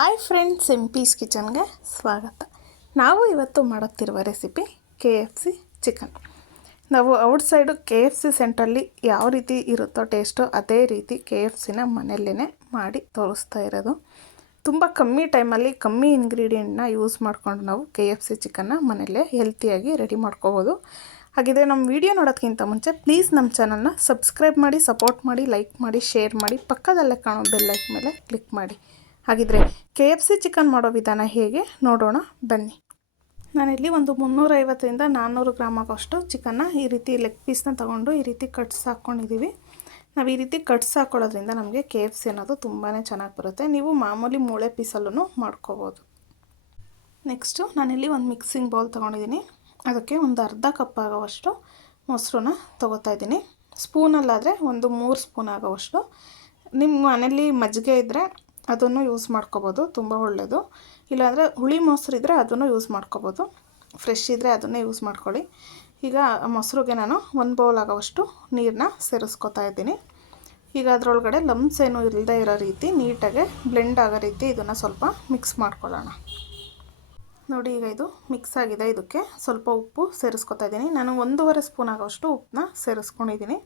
Hi friends M peace ಕಿಚನ್ಗೆ ಸ್ವಾಗತ. ನಾವು ಇವತ್ತು ಮಾಡುತ್ತಿರುವ recipe K F C chicken ನಾವು ಔಟ್ಸೈಡು ಕೆ ಎಫ್ ಸಿ ಸೆಂಟ್ರಲ್ಲಿ ಯಾವ ರೀತಿ ಇರುತ್ತೋ ಟೇಸ್ಟು ಅದೇ ರೀತಿ ಕೆ ಎಫ್ ಸಿನ ಮನೆಯಲ್ಲೇ ಮಾಡಿ ತೋರಿಸ್ತಾ ಇರೋದು. ತುಂಬ ಕಮ್ಮಿ ಟೈಮಲ್ಲಿ ಕಮ್ಮಿ ಇಂಗ್ರೀಡಿಯೆಂಟ್ನ ಯೂಸ್ ಮಾಡಿಕೊಂಡು ನಾವು ಕೆ ಎಫ್ ಸಿ ಚಿಕನ್ನ ಮನೆಯಲ್ಲೇ ಹೆಲ್ತಿಯಾಗಿ ರೆಡಿ ಮಾಡ್ಕೋಬೋದು. ಹಾಗಿದೆ ನಮ್ಮ ವಿಡಿಯೋ ನೋಡೋದಕ್ಕಿಂತ ಮುಂಚೆ ಪ್ಲೀಸ್ ನಮ್ಮ ಚಾನಲ್ನ ಸಬ್ಸ್ಕ್ರೈಬ್ ಮಾಡಿ ಸಪೋರ್ಟ್ ಮಾಡಿ ಲೈಕ್ ಮಾಡಿ ಶೇರ್ ಮಾಡಿ, ಪಕ್ಕದಲ್ಲೇ ಕಾಣೋ ಬೆಲ್ಲೈಕ್ ಮೇಲೆ ಕ್ಲಿಕ್ ಮಾಡಿ. ಹಾಗಿದ್ರೆ ಕೆ ಎಫ್ ಸಿ ಚಿಕನ್ ಮಾಡೋ ವಿಧಾನ ಹೇಗೆ? ನೋಡೋಣ, ಬನ್ನಿ. ನಾನಿಲ್ಲಿ ಒಂದು ಮುನ್ನೂರೈವತ್ತರಿಂದ ನಾನ್ನೂರು ಗ್ರಾಮ್ ಆಗೋಷ್ಟು ಚಿಕನ್ನ ಈ ರೀತಿ ಲೆಗ್ ಪೀಸ್ನ ತೊಗೊಂಡು ಈ ರೀತಿ ಕಟ್ಸ್ ಹಾಕ್ಕೊಂಡಿದ್ದೀವಿ ನಾವು ಈ ರೀತಿ ಕಟ್ಸ್ ಹಾಕ್ಕೊಳ್ಳೋದ್ರಿಂದ ನಮಗೆ ಕೆ ಎಫ್ ಸಿ ಅನ್ನೋದು ತುಂಬಾ ಚೆನ್ನಾಗಿ ಬರುತ್ತೆ. ನೀವು ಮಾಮೂಲಿ ಮೂಳೆ ಪೀಸಲ್ಲೂ ಮಾಡ್ಕೋಬೋದು. ನೆಕ್ಸ್ಟು ನಾನಿಲ್ಲಿ ಒಂದು ಮಿಕ್ಸಿಂಗ್ ಬೌಲ್ ತೊಗೊಂಡಿದ್ದೀನಿ ಅದಕ್ಕೆ ಒಂದು ಅರ್ಧ ಕಪ್ ಆಗೋವಷ್ಟು ಮೊಸರನ್ನ ತೊಗೋತಾ ಇದ್ದೀನಿ. ಸ್ಪೂನಲ್ಲಾದರೆ ಒಂದು ಮೂರು ಸ್ಪೂನ್ ಆಗೋವಷ್ಟು. ನಿಮ್ಮ ಮನೇಲಿ ಮಜ್ಜಿಗೆ ಇದ್ದರೆ ಅದನ್ನು ಯೂಸ್ ಮಾಡ್ಕೋಬೋದು, ತುಂಬ ಒಳ್ಳೆಯದು ಇಲ್ಲಾಂದರೆ ಹುಳಿ ಮೊಸರು ಇದ್ದರೆ ಅದನ್ನು ಯೂಸ್ ಮಾಡ್ಕೋಬೋದು. ಫ್ರೆಶ್ ಇದ್ದರೆ ಅದನ್ನೇ ಯೂಸ್ ಮಾಡ್ಕೊಳ್ಳಿ. ಈಗ ಮೊಸರುಗೆ ನಾನು ಒಂದು ಬೌಲ್ ಆಗೋವಷ್ಟು ನೀರನ್ನ ಸೇರಿಸ್ಕೊತಾ ಇದ್ದೀನಿ. ಈಗ ಅದರೊಳಗಡೆ ಲಮ್ಸ್ ಏನೂ ಇಲ್ಲದೆ ಇರೋ ರೀತಿ ನೀಟಾಗಿ ಬ್ಲೆಂಡ್ ಆಗೋ ರೀತಿ ಇದನ್ನು ಸ್ವಲ್ಪ ಮಿಕ್ಸ್ ಮಾಡ್ಕೊಳ್ಳೋಣ. ನೋಡಿ, ಈಗ ಇದು ಮಿಕ್ಸ್ ಆಗಿದೆ. ಇದಕ್ಕೆ ಸ್ವಲ್ಪ ಉಪ್ಪು ಸೇರಿಸ್ಕೊತಾ ಇದ್ದೀನಿ. ನಾನು ಒಂದೂವರೆ ಸ್ಪೂನ್ ಆಗೋಷ್ಟು ಉಪ್ಪನ್ನ ಸೇರಿಸ್ಕೊಂಡಿದ್ದೀನಿ.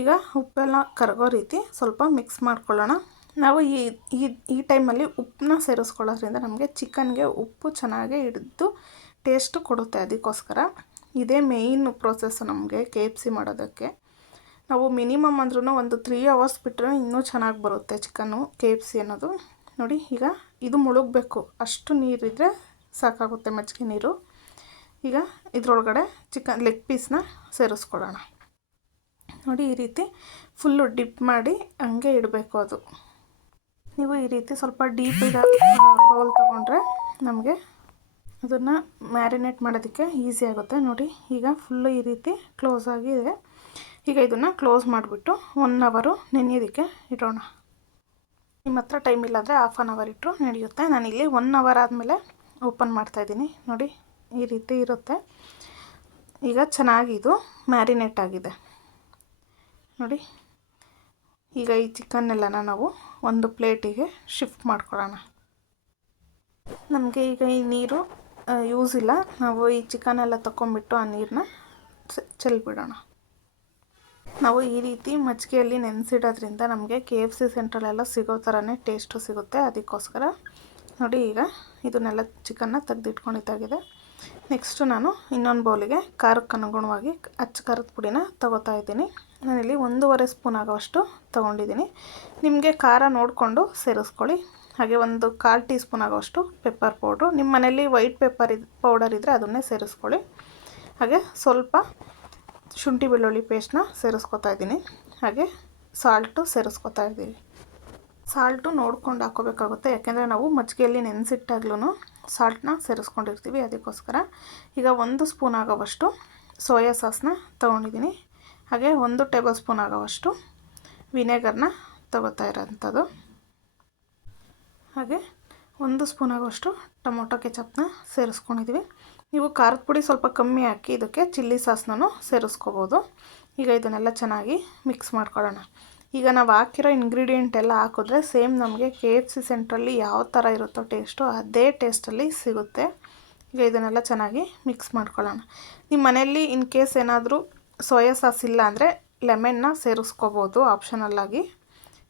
ಈಗ ಉಪ್ಪೆಲ್ಲ ಕರಗೋ ರೀತಿ ಸ್ವಲ್ಪ ಮಿಕ್ಸ್ ಮಾಡ್ಕೊಳ್ಳೋಣ. ನಾವು ಈ ಈ ಈ ಟೈಮಲ್ಲಿ ಉಪ್ಪನ್ನ ಸೇರಿಸ್ಕೊಳ್ಳೋದ್ರಿಂದ ನಮಗೆ ಚಿಕನ್ಗೆ ಉಪ್ಪು ಚೆನ್ನಾಗಿ ಹಿಡಿದು ಟೇಸ್ಟು ಕೊಡುತ್ತೆ ಅದಕ್ಕೋಸ್ಕರ. ಇದೇ ಮೇಯ್ನ್ ಪ್ರೋಸೆಸ್ಸು ನಮಗೆ ಕೆ ಎಫ್ ಸಿ ಮಾಡೋದಕ್ಕೆ. ನಾವು ಮಿನಿಮಮ್ ಅಂದ್ರೂ ಒಂದು ತ್ರೀ ಅವರ್ಸ್ ಬಿಟ್ಟರೆ ಇನ್ನೂ ಚೆನ್ನಾಗಿ ಬರುತ್ತೆ ಚಿಕನ್ನು ಕೆ ಎಫ್ ಸಿ ಅನ್ನೋದು. ನೋಡಿ, ಈಗ ಇದು ಮುಳುಗಬೇಕು. ಅಷ್ಟು ನೀರಿದ್ದರೆ ಸಾಕಾಗುತ್ತೆ ಮಜ್ಜಿಗೆ ನೀರು. ಈಗ ಇದರೊಳಗಡೆ ಚಿಕನ್ ಲೆಗ್ ಪೀಸ್ನ ಸೇರಿಸ್ಕೊಳ್ಳೋಣ. ನೋಡಿ, ಈ ರೀತಿ ಫುಲ್ಲು ಡಿಪ್ ಮಾಡಿ ಹಂಗೆ ಇಡಬೇಕು ಅದು. ನೀವು ಈ ರೀತಿ ಸ್ವಲ್ಪ ಡೀಪ್ ಬೌಲ್ ತೊಗೊಂಡ್ರೆ ನಮಗೆ ಅದನ್ನು ಮ್ಯಾರಿನೇಟ್ ಮಾಡೋದಕ್ಕೆ ಈಸಿ ಆಗುತ್ತೆ. ನೋಡಿ, ಈಗ ಫುಲ್ಲು ಈ ರೀತಿ ಕ್ಲೋಸ್ ಆಗಿದೆ ಈಗ ಇದನ್ನು ಕ್ಲೋಸ್ ಮಾಡಿಬಿಟ್ಟು ಒನ್ ಅವರು ನೆನೆಯೋದಕ್ಕೆ ಇಡೋಣ. ನಿಮ್ಮ ಹತ್ರ ಟೈಮ್ ಇಲ್ಲಾಂದರೆ ಹಾಫ್ ಆನ್ ಅವರ್ ಇಟ್ಟರು ನಡೆಯುತ್ತೆ. ನಾನಿಲ್ಲಿ ಒನ್ ಅವರ್ ಆದಮೇಲೆ ಓಪನ್ ಮಾಡ್ತಾಯಿದ್ದೀನಿ ನೋಡಿ, ಈ ರೀತಿ ಇರುತ್ತೆ. ಈಗ ಚೆನ್ನಾಗಿ ಇದು ಮ್ಯಾರಿನೇಟ್ ಆಗಿದೆ. ನೋಡಿ ಈಗ ಈ ಚಿಕನ್ನೆಲ್ಲನ ನಾವು ಒಂದು ಪ್ಲೇಟಿಗೆ ಶಿಫ್ಟ್ ಮಾಡ್ಕೊಳ್ಳೋಣ ನಮಗೆ ಈಗ ಈ ನೀರು ಯೂಸ್ ಇಲ್ಲ. ನಾವು ಈ ಚಿಕನ್ ಎಲ್ಲ ತಗೊಂಬಿಟ್ಟು ಆ ನೀರನ್ನ ಚೆಲ್ಬಿಡೋಣ. ನಾವು ಈ ರೀತಿ ಮಜ್ಜಿಗೆಯಲ್ಲಿ ನೆನೆಸಿಡೋದ್ರಿಂದ ನಮಗೆ ಕೆ ಎಫ್ ಸಿ ಸೆಂಟ್ರಲೆಲ್ಲ ಸಿಗೋ ಥರನೇ ಟೇಸ್ಟು ಸಿಗುತ್ತೆ. ಅದಕ್ಕೋಸ್ಕರ ನೋಡಿ ಈಗ ಇದನ್ನೆಲ್ಲ ಚಿಕನ್ನ ತೆಗೆದಿಟ್ಕೊಂಡಿದ್ದಾಗಿದೆ ನೆಕ್ಸ್ಟು ನಾನು ಇನ್ನೊಂದು ಬೌಲಿಗೆ ಖಾರಕ್ಕೆ ಅನುಗುಣವಾಗಿ ಅಚ್ಚ ಖಾರದ ಪುಡಿನ ತಗೋತಾ ಇದ್ದೀನಿ. ನಾನಿಲ್ಲಿ ಒಂದೂವರೆ ಸ್ಪೂನ್ ಆಗೋವಷ್ಟು ತೊಗೊಂಡಿದ್ದೀನಿ. ನಿಮಗೆ ಖಾರ ನೋಡಿಕೊಂಡು ಸೇರಿಸ್ಕೊಳ್ಳಿ. ಹಾಗೆ ಒಂದು ಕಾಲು ಟೀ ಸ್ಪೂನ್ ಆಗೋಷ್ಟು ಪೆಪ್ಪರ್ ಪೌಡ್ರು ನಿಮ್ಮ ಮನೇಲಿ ವೈಟ್ ಪೆಪ್ಪರ್ ಪೌಡರ್ ಇದ್ದರೆ ಅದನ್ನೇ ಸೇರಿಸ್ಕೊಳ್ಳಿ. ಹಾಗೆ ಸ್ವಲ್ಪ ಶುಂಠಿ ಬೆಳ್ಳುಳ್ಳಿ ಪೇಸ್ಟ್ನ ಸೇರಿಸ್ಕೊತಾ ಇದ್ದೀನಿ. ಹಾಗೆ ಸಾಲ್ಟು ಸೇರಿಸ್ಕೊತಾ ಇದ್ದೀವಿ. ಸಾಲ್ಟು ನೋಡ್ಕೊಂಡು ಹಾಕೋಬೇಕಾಗುತ್ತೆ ಯಾಕೆಂದರೆ ನಾವು ಮಜ್ಜಿಗೆಯಲ್ಲಿ ನೆನೆಸಿಟ್ಟಾಗ್ಲೂ ಸಾಲ್ಟನ್ನ ಸೇರಿಸ್ಕೊಂಡಿರ್ತೀವಿ, ಅದಕ್ಕೋಸ್ಕರ. ಈಗ ಒಂದು ಸ್ಪೂನ್ ಆಗೋವಷ್ಟು ಸೋಯಾ ಸಾಸ್ನ ತೊಗೊಂಡಿದ್ದೀನಿ. ಹಾಗೆ ಒಂದು ಟೇಬಲ್ ಸ್ಪೂನ್ ಆಗೋವಷ್ಟು ವಿನೆಗರ್ನ ತಗೋತಾ ಇರೋಂಥದ್ದು. ಹಾಗೆ ಒಂದು ಸ್ಪೂನ್ ಆಗೋಷ್ಟು ಟೊಮೊಟೊ ಕೆಚಪ್ನ ಸೇರಿಸ್ಕೊಂಡಿದ್ದೀವಿ ನೀವು ಖಾರದ ಪುಡಿ ಸ್ವಲ್ಪ ಕಮ್ಮಿ ಹಾಕಿ ಇದಕ್ಕೆ ಚಿಲ್ಲಿ ಸಾಸ್ನೂ ಸೇರಿಸ್ಕೋಬೋದು. ಈಗ ಇದನ್ನೆಲ್ಲ ಚೆನ್ನಾಗಿ ಮಿಕ್ಸ್ ಮಾಡ್ಕೊಳ್ಳೋಣ. ಈಗ ನಾವು ಹಾಕಿರೋ ಇಂಗ್ರೀಡಿಯೆಂಟ್ ಎಲ್ಲ ಹಾಕಿದ್ರೆ ಸೇಮ್ ನಮಗೆ ಕೆ ಎಫ್ ಸಿ ಸೆಂಟ್ರಲ್ಲಿ ಯಾವ ಥರ ಇರುತ್ತೋ ಟೇಸ್ಟು ಅದೇ ಟೇಸ್ಟಲ್ಲಿ ಸಿಗುತ್ತೆ. ಈಗ ಇದನ್ನೆಲ್ಲ ಚೆನ್ನಾಗಿ ಮಿಕ್ಸ್ ಮಾಡ್ಕೊಳ್ಳೋಣ. ನಿಮ್ಮ ಮನೆಯಲ್ಲಿ ಇನ್ ಕೇಸ್ ಏನಾದರೂ ಸೋಯಾ ಸಾಸ್ ಇಲ್ಲ ಅಂದರೆ ಲೆಮನ್ನ ಸೇರಿಸ್ಕೋಬೋದು ಆಪ್ಷನಲ್ಲಾಗಿ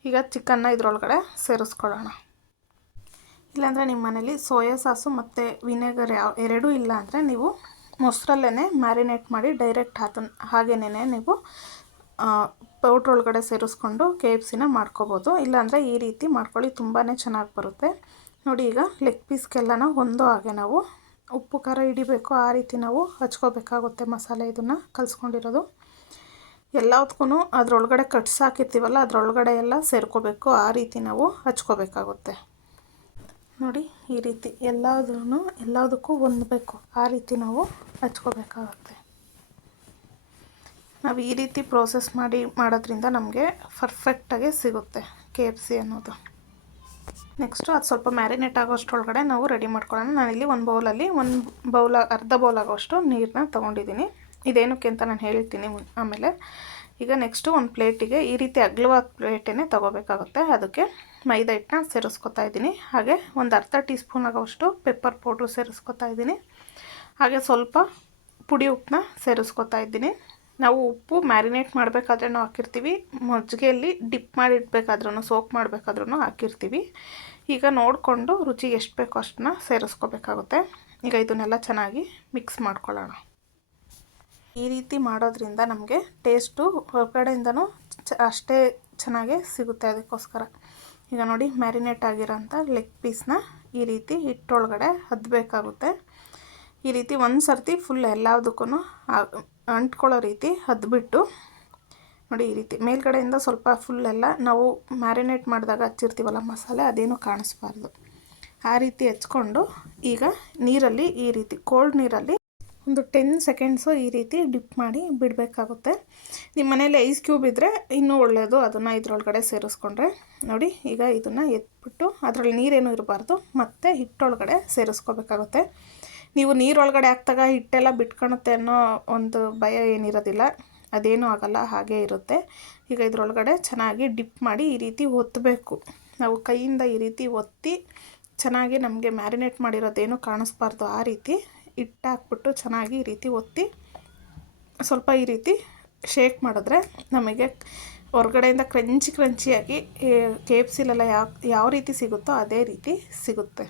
ಈಗ ಚಿಕನ್ನ ಇದರೊಳಗಡೆ ಸೇರಿಸ್ಕೊಳ್ಳೋಣ. ಇಲ್ಲಾಂದರೆ ನಿಮ್ಮ ಮನೇಲಿ ಸೋಯಾ ಸಾಸು ಮತ್ತು ವಿನೆಗರ್ ಯಾವ ಎರಡೂ ಇಲ್ಲ ಅಂದರೆ ನೀವು ಮೊಸರಲ್ಲೇ ಮ್ಯಾರಿನೇಟ್ ಮಾಡಿ ಡೈರೆಕ್ಟ್ ಅದನ್ನು ಹಾಗೇನೇ ನೀವು ಪೌಡ್ರ್ ಒಳಗಡೆ ಸೇರಿಸ್ಕೊಂಡು ಕೆ ಎಫ್ ಸಿನ ಮಾಡ್ಕೋಬೋದು. ಇಲ್ಲಾಂದರೆ ಈ ರೀತಿ ಮಾಡ್ಕೊಳ್ಳಿ ತುಂಬಾ ಚೆನ್ನಾಗಿ ಬರುತ್ತೆ. ನೋಡಿ, ಈಗ ಲೆಗ್ ಪೀಸ್ಗೆಲ್ಲನ ಒಂದು ಹಾಗೆ ನಾವು ಉಪ್ಪು, ಖಾರ ಹಿಡಿಬೇಕು. ಆ ರೀತಿ ನಾವು ಹಚ್ಕೋಬೇಕಾಗುತ್ತೆ ಮಸಾಲೆ ಇದನ್ನು ಕಲಿಸ್ಕೊಂಡಿರೋದು. ಎಲ್ಲದಕ್ಕೂ ಅದರೊಳಗಡೆ ಕಟ್ಸ್ ಹಾಕಿರ್ತೀವಲ್ಲ, ಅದರೊಳಗಡೆ ಎಲ್ಲ ಸೇರ್ಕೋಬೇಕು. ಆ ರೀತಿ ನಾವು ಹಚ್ಕೋಬೇಕಾಗುತ್ತೆ. ನೋಡಿ, ಈ ರೀತಿ ಎಲ್ಲದೂ ಎಲ್ಲದಕ್ಕೂ ಹೊಂದಬೇಕು. ಆ ರೀತಿ ನಾವು ಹಚ್ಕೋಬೇಕಾಗುತ್ತೆ. ನಾವು ಈ ರೀತಿ ಪ್ರೋಸೆಸ್ ಮಾಡಿ ಮಾಡೋದ್ರಿಂದ ನಮಗೆ ಪರ್ಫೆಕ್ಟಾಗಿ ಸಿಗುತ್ತೆ ಕೆ ಎಫ್ ಸಿ ಅನ್ನೋದು. ನೆಕ್ಸ್ಟು ಅದು ಸ್ವಲ್ಪ ಮ್ಯಾರಿನೇಟ್ ಆಗೋಷ್ಟರೊಳಗಡೆ ನಾವು ರೆಡಿ ಮಾಡ್ಕೊಳ್ಳೋಣ. ನಾನಿಲ್ಲಿ ಒಂದು ಬೌಲಲ್ಲಿ ಒಂದು ಬೌಲ ಅರ್ಧ ಬೌಲ್ ಆಗೋಷ್ಟು ನೀರನ್ನ ತೊಗೊಂಡಿದ್ದೀನಿ. ಇದೇನಕ್ಕೆ ಅಂತ ನಾನು ಹೇಳ್ತೀನಿ ಆಮೇಲೆ ಈಗ ನೆಕ್ಸ್ಟು ಒಂದು ಪ್ಲೇಟಿಗೆ ಈ ರೀತಿ ಅಗ್ಲವಾದ ಪ್ಲೇಟೇ ತೊಗೋಬೇಕಾಗುತ್ತೆ. ಅದಕ್ಕೆ ಮೈದಾ ಹಿಟ್ಟನ್ನ ಸೇರಿಸ್ಕೊತಾ ಇದ್ದೀನಿ. ಹಾಗೆ ಒಂದು ಅರ್ಧ ಟೀ ಸ್ಪೂನ್ ಆಗೋಷ್ಟು ಪೆಪ್ಪರ್ ಪೌಡ್ರು ಸೇರಿಸ್ಕೊತಾ ಇದ್ದೀನಿ. ಹಾಗೆ ಸ್ವಲ್ಪ ಪುಡಿ ಉಪ್ಪನ್ನ ಸೇರಿಸ್ಕೊತಾ ಇದ್ದೀನಿ. ನಾವು ಉಪ್ಪು ಮ್ಯಾರಿನೇಟ್ ಮಾಡಬೇಕಾದ್ರೂ ಹಾಕಿರ್ತೀವಿ. ಮಜ್ಜಿಗೆಯಲ್ಲಿ ಡಿಪ್ ಮಾಡಿ ಇಡಬೇಕಾದ್ರೂ ಸೋಕ್ ಮಾಡಬೇಕಾದ್ರೂ ಹಾಕಿರ್ತೀವಿ. ಈಗ ನೋಡಿಕೊಂಡು ರುಚಿಗೆ ಎಷ್ಟು ಬೇಕೋ ಅಷ್ಟನ್ನ ಸೇರಿಸ್ಕೋಬೇಕಾಗುತ್ತೆ. ಈಗ ಇದನ್ನೆಲ್ಲ ಚೆನ್ನಾಗಿ ಮಿಕ್ಸ್ ಮಾಡ್ಕೊಳ್ಳೋಣ. ಈ ರೀತಿ ಮಾಡೋದ್ರಿಂದ ನಮಗೆ ಟೇಸ್ಟು ಹೊರಗಡೆಯಿಂದನೂ ಚ, ಅಷ್ಟೇ ಚೆನ್ನಾಗೆ ಸಿಗುತ್ತೆ ಅದಕ್ಕೋಸ್ಕರ. ಈಗ ನೋಡಿ, ಮ್ಯಾರಿನೇಟ್ ಆಗಿರೋಂಥ ಲೆಗ್ ಪೀಸ್ನ ಈ ರೀತಿ ಹಿಟ್ಟೊಳಗಡೆ ಹದ್ದಬೇಕಾಗುತ್ತೆ ಈ ರೀತಿ ಒಂದು ಸರ್ತಿ ಫುಲ್ ಎಲ್ಲದಕ್ಕೂ ಅಂಟ್ಕೊಳ್ಳೋ ರೀತಿ ಹದ್ಬಿಟ್ಟು ನೋಡಿ ಈ ರೀತಿ. ಮೇಲ್ಗಡೆಯಿಂದ ಸ್ವಲ್ಪ ಫುಲ್ ಎಲ್ಲ ನಾವು ಮ್ಯಾರಿನೇಟ್ ಮಾಡಿದಾಗ ಹಚ್ಚಿರ್ತೀವಲ್ಲ ಮಸಾಲೆ, ಅದೇನು ಕಾಣಿಸ್ಬಾರ್ದು. ಆ ರೀತಿ ಹಚ್ಕೊಂಡು ಈಗ ನೀರಲ್ಲಿ ಈ ರೀತಿ ಕೋಲ್ಡ್ ನೀರಲ್ಲಿ ಒಂದು ಟೆನ್ ಸೆಕೆಂಡ್ಸು ಈ ರೀತಿ ಡಿಪ್ ಮಾಡಿ ಬಿಡಬೇಕಾಗುತ್ತೆ. ನಿಮ್ಮ ಮನೇಲಿ ಐಸ್ ಕ್ಯೂಬ್ ಇದ್ದರೆ ಇನ್ನೂ ಒಳ್ಳೆಯದು ಅದನ್ನು ಇದರೊಳಗಡೆ ಸೇರಿಸ್ಕೊಂಡ್ರೆ. ನೋಡಿ, ಈಗ ಇದನ್ನು ಎತ್ಬಿಟ್ಟು ಅದರಲ್ಲಿ ನೀರೇನು ಇರಬಾರ್ದು, ಮತ್ತು ಹಿಟ್ಟೊಳಗಡೆ ಸೇರಿಸ್ಕೋಬೇಕಾಗುತ್ತೆ. ನೀವು ನೀರೊಳಗಡೆ ಹಾಕ್ದಾಗ ಹಿಟ್ಟೆಲ್ಲ ಬಿಟ್ಕೊಳುತ್ತೆ ಅನ್ನೋ ಒಂದು ಭಯ ಏನಿರೋದಿಲ್ಲ. ಅದೇನೂ ಆಗಲ್ಲ, ಹಾಗೇ ಇರುತ್ತೆ. ಈಗ ಇದರೊಳಗಡೆ ಚೆನ್ನಾಗಿ ಡಿಪ್ ಮಾಡಿ ಈ ರೀತಿ ಒತ್ತಬೇಕು ನಾವು ಕೈಯಿಂದ ಈ ರೀತಿ ಒತ್ತಿ ಚೆನ್ನಾಗಿ ನಮಗೆ ಮ್ಯಾರಿನೇಟ್ ಮಾಡಿರೋದೇನು ಕಾಣಿಸ್ಬಾರ್ದು. ಆ ರೀತಿ ಹಿಟ್ಟು ಹಾಕ್ಬಿಟ್ಟು ಚೆನ್ನಾಗಿ ಈ ರೀತಿ ಒತ್ತಿ ಸ್ವಲ್ಪ ಈ ರೀತಿ ಶೇಕ್ ಮಾಡಿದ್ರೆ ನಮಗೆ ಹೊರಗಡೆಯಿಂದ ಕ್ರಂಚಿ ಕ್ರಂಚಿಯಾಗಿ ಕೆ ಎಫ್ ಯಾವ ಯಾವ ರೀತಿ ಸಿಗುತ್ತೋ ಅದೇ ರೀತಿ ಸಿಗುತ್ತೆ.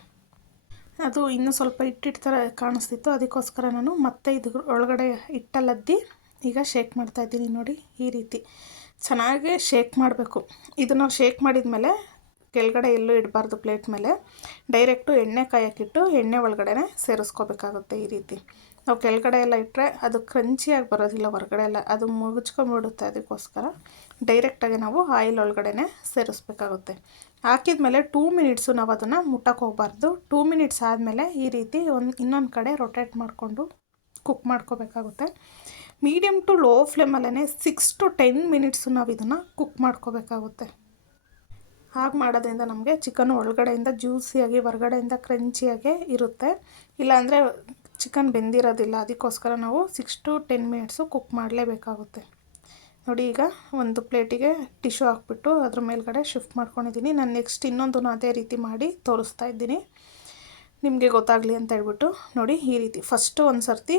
ಅದು ಇನ್ನೂ ಸ್ವಲ್ಪ ಹಿಟ್ಟಿಟ್ಟು ಥರ ಕಾಣಿಸ್ತಿತ್ತು. ಅದಕ್ಕೋಸ್ಕರ ನಾನು ಮತ್ತೆ ಇದು ಒಳಗಡೆ ಹಿಟ್ಟಲ್ಲದ್ದಿ ಈಗ ಶೇಕ್ ಮಾಡ್ತಾಯಿದ್ದೀನಿ ನೋಡಿ ಈ ರೀತಿ. ಚೆನ್ನಾಗಿ ಶೇಕ್ ಮಾಡಬೇಕು. ಇದನ್ನು ಶೇಕ್ ಮಾಡಿದ ಮೇಲೆ ಕೆಳಗಡೆ ಎಲ್ಲೂ ಇಡಬಾರ್ದು ಪ್ಲೇಟ್ ಮೇಲೆ. ಡೈರೆಕ್ಟು ಎಣ್ಣೆ ಕಾಯಕ್ಕಿಟ್ಟು ಎಣ್ಣೆ ಒಳಗಡೆ ಸೇರಿಸ್ಕೋಬೇಕಾಗುತ್ತೆ ಈ ರೀತಿ. ನಾವು ಕೆಳಗಡೆ ಎಲ್ಲ ಇಟ್ಟರೆ ಅದು ಕ್ರಂಚಿಯಾಗಿ ಬರೋದಿಲ್ಲ ಹೊರಗಡೆ ಎಲ್ಲ. ಅದು ಮುಗಿಸ್ಕೊಂಬಿಡುತ್ತೆ ಅದಕ್ಕೋಸ್ಕರ ಡೈರೆಕ್ಟಾಗಿ ನಾವು ಆಯಿಲ್ ಒಳಗಡೆ ಸೇರಿಸ್ಬೇಕಾಗುತ್ತೆ. ಹಾಕಿದ ಮೇಲೆ ಟೂ ಮಿನಿಟ್ಸು ನಾವು ಅದನ್ನು ಮುಟ್ಟಕ್ಕೆ ಹೋಗಬಾರ್ದು. ಟೂ ಮಿನಿಟ್ಸ್ ಆದಮೇಲೆ ಈ ರೀತಿ ಒಂದು ಇನ್ನೊಂದು ಕಡೆ ರೊಟೇಟ್ ಮಾಡಿಕೊಂಡು ಕುಕ್ ಮಾಡ್ಕೋಬೇಕಾಗುತ್ತೆ. ಮೀಡಿಯಮ್ ಟು ಲೋ ಫ್ಲೇಮಲ್ಲೇ ಸಿಕ್ಸ್ ಟು ಟೆನ್ ಮಿನಿಟ್ಸು ನಾವು ಇದನ್ನು ಕುಕ್ ಮಾಡ್ಕೋಬೇಕಾಗುತ್ತೆ. ಹಾಗೆ ಮಾಡೋದ್ರಿಂದ ನಮಗೆ ಚಿಕನ್ ಒಳಗಡೆಯಿಂದ ಜ್ಯೂಸಿಯಾಗಿ ಹೊರಗಡೆಯಿಂದ ಕ್ರಂಚಿಯಾಗೇ ಇರುತ್ತೆ. ಇಲ್ಲಾಂದರೆ ಚಿಕನ್ ಬೆಂದಿರೋದಿಲ್ಲ, ಅದಕ್ಕೋಸ್ಕರ ನಾವು six to ten minutes cook ಮಾಡಲೇಬೇಕಾಗುತ್ತೆ. ನೋಡಿ ಈಗ ಒಂದು ಪ್ಲೇಟಿಗೆ ಟಿಶ್ಯೂ ಹಾಕ್ಬಿಟ್ಟು ಅದ್ರ ಮೇಲ್ಗಡೆ ಶಿಫ್ಟ್ ಮಾಡ್ಕೊಂಡಿದ್ದೀನಿ. ನಾನು ನೆಕ್ಸ್ಟ್ ಇನ್ನೊಂದು ಅದೇ ರೀತಿ ಮಾಡಿ ತೋರಿಸ್ತಾ ಇದ್ದೀನಿ. ನಿಮಗೆ ಗೊತ್ತಾಗಲಿ ಅಂತ ಹೇಳ್ಬಿಟ್ಟು ನೋಡಿ ಈ ರೀತಿ ಫಸ್ಟು ಒಂದು ಸರ್ತಿ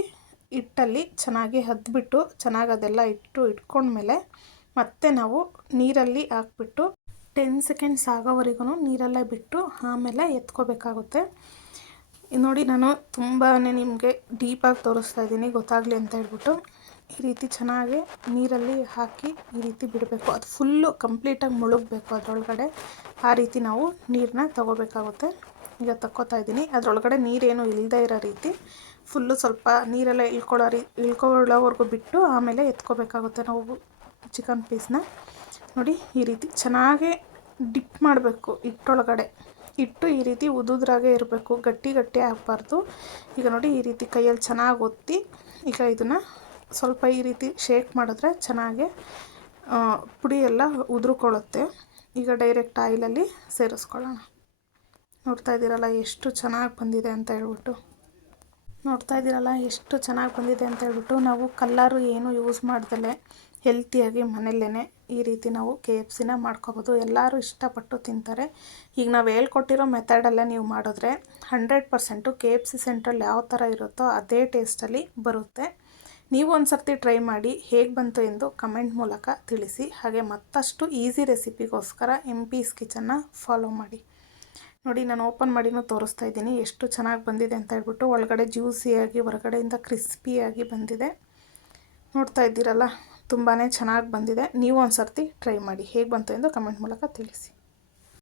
ಹಿಟ್ಟಲ್ಲಿ ಚೆನ್ನಾಗಿ ಹದ್ಬಿಟ್ಟು ಚೆನ್ನಾಗಿ ಅದೆಲ್ಲ ಇಟ್ಟು ಇಟ್ಕೊಂಡ್ಮೇಲೆ ಮತ್ತೆ ನಾವು ನೀರಲ್ಲಿ ಹಾಕ್ಬಿಟ್ಟು ಟೆನ್ ಸೆಕೆಂಡ್ಸ್ ಆಗೋವರೆಗೂ ನೀರಲ್ಲೇ ಬಿಟ್ಟು ಆಮೇಲೆ ಎತ್ಕೋಬೇಕಾಗುತ್ತೆ. ನೋಡಿ ನಾನು ತುಂಬಾ ನಿಮಗೆ ಡೀಪಾಗಿ ತೋರಿಸ್ತಾ ಇದ್ದೀನಿ, ಗೊತ್ತಾಗಲಿ ಅಂತ ಹೇಳ್ಬಿಟ್ಟು. ಈ ರೀತಿ ಚೆನ್ನಾಗಿ ನೀರಲ್ಲಿ ಹಾಕಿ ಈ ರೀತಿ ಬಿಡಬೇಕು. ಅದು ಫುಲ್ಲು ಕಂಪ್ಲೀಟಾಗಿ ಮುಳುಗಬೇಕು ಅದರೊಳಗಡೆ. ಆ ರೀತಿ ನಾವು ನೀರನ್ನ ತಗೋಬೇಕಾಗುತ್ತೆ. ಈಗ ತಕ್ಕೋತಾ ಇದ್ದೀನಿ. ಅದರೊಳಗಡೆ ನೀರೇನು ಇಲ್ಲದೇ ಇರೋ ರೀತಿ ಫುಲ್ಲು ಸ್ವಲ್ಪ ನೀರೆಲ್ಲ ಇಳ್ಕೊಳ್ಳೋ ರೀ, ಇಳ್ಕೊಳ್ಳೋವರೆಗೂ ಬಿಟ್ಟು ಆಮೇಲೆ ಎತ್ಕೋಬೇಕಾಗುತ್ತೆ ನಾವು ಚಿಕನ್ ಪೀಸ್ನ ನೋಡಿ ಈ ರೀತಿ ಚೆನ್ನಾಗಿ ಡಿಪ್ ಮಾಡಬೇಕು ಹಿಟ್ಟೊಳಗಡೆ ಹಿಟ್ಟು ಈ ರೀತಿ ಉದುದ್ರಾಗೆ ಇರಬೇಕು. ಗಟ್ಟಿ ಗಟ್ಟಿ ಆಗಬಾರ್ದು. ಈಗ ನೋಡಿ ಈ ರೀತಿ ಕೈಯಲ್ಲಿ ಚೆನ್ನಾಗಿ ಒತ್ತಿ ಈಗ ಇದನ್ನು ಸ್ವಲ್ಪ ಈ ರೀತಿ ಶೇಕ್ ಮಾಡಿದ್ರೆ ಚೆನ್ನಾಗಿ ಪುಡಿ ಎಲ್ಲ ಉದುರ್ಕೊಳ್ಳುತ್ತೆ. ಈಗ ಡೈರೆಕ್ಟ್ ಆಯಿಲಲ್ಲಿ ಸೇರಿಸ್ಕೊಳ್ಳೋಣ. ನೋಡ್ತಾ ಇದ್ದೀರಲ್ಲ ಎಷ್ಟು ಚೆನ್ನಾಗಿ ಬಂದಿದೆ ಅಂತ ಹೇಳ್ಬಿಟ್ಟು. ನೋಡ್ತಾ ಇದ್ದೀರಲ್ಲ ಎಷ್ಟು ಚೆನ್ನಾಗಿ ಬಂದಿದೆ ಅಂತ ಹೇಳ್ಬಿಟ್ಟು ನಾವು ಕಲ್ಲರು ಏನು ಯೂಸ್ ಮಾಡ್ದಲೆ ಹೆಲ್ತಿಯಾಗಿ ಮನೆಯಲ್ಲೇ ಈ ರೀತಿ ನಾವು ಕೆ ಎಫ್ ಸಿನ ಮಾಡ್ಕೋಬೋದು. ಎಲ್ಲರೂ ಇಷ್ಟಪಟ್ಟು ತಿಂತಾರೆ. ಈಗ ನಾವು ಹೇಳ್ಕೊಟ್ಟಿರೋ ಮೆಥಡಲ್ಲೇ ನೀವು ಮಾಡಿದ್ರೆ hundred percent K F C ಸೆಂಟ್ರಲ್ಲಿ ಯಾವ ಥರ ಇರುತ್ತೋ ಅದೇ ಟೇಸ್ಟಲ್ಲಿ ಬರುತ್ತೆ. ನೀವು ಒಂದು ಸರ್ತಿ ಟ್ರೈ ಮಾಡಿ ಹೇಗೆ ಬಂತು ಎಂದು ಕಮೆಂಟ್ ಮೂಲಕ ತಿಳಿಸಿ. ಹಾಗೆ ಮತ್ತಷ್ಟು ಈಸಿ ರೆಸಿಪಿಗೋಸ್ಕರ ಎಂ ಪೀಸ್ ಕಿಚನ್ನ ಫಾಲೋ ಮಾಡಿ. ನೋಡಿ, ನಾನು ಓಪನ್ ಮಾಡಿನೂ ತೋರಿಸ್ತಾ ಇದ್ದೀನಿ. ಎಷ್ಟು ಚೆನ್ನಾಗಿ ಬಂದಿದೆ ಅಂತ ಹೇಳ್ಬಿಟ್ಟು ಒಳಗಡೆ ಜ್ಯೂಸಿಯಾಗಿ ಹೊರಗಡೆಯಿಂದ ಕ್ರಿಸ್ಪಿಯಾಗಿ ಬಂದಿದೆ. ನೋಡ್ತಾ ಇದ್ದೀರಲ್ಲ? ತುಂಬಾ ಚೆನ್ನಾಗಿ ಬಂದಿದೆ. ನೀವು ಒಂದು ಸರ್ತಿ ಟ್ರೈ ಮಾಡಿ. ಹೇಗೆ ಬಂತು ಎಂದು ಕಮೆಂಟ್ ಮೂಲಕ ತಿಳಿಸಿ.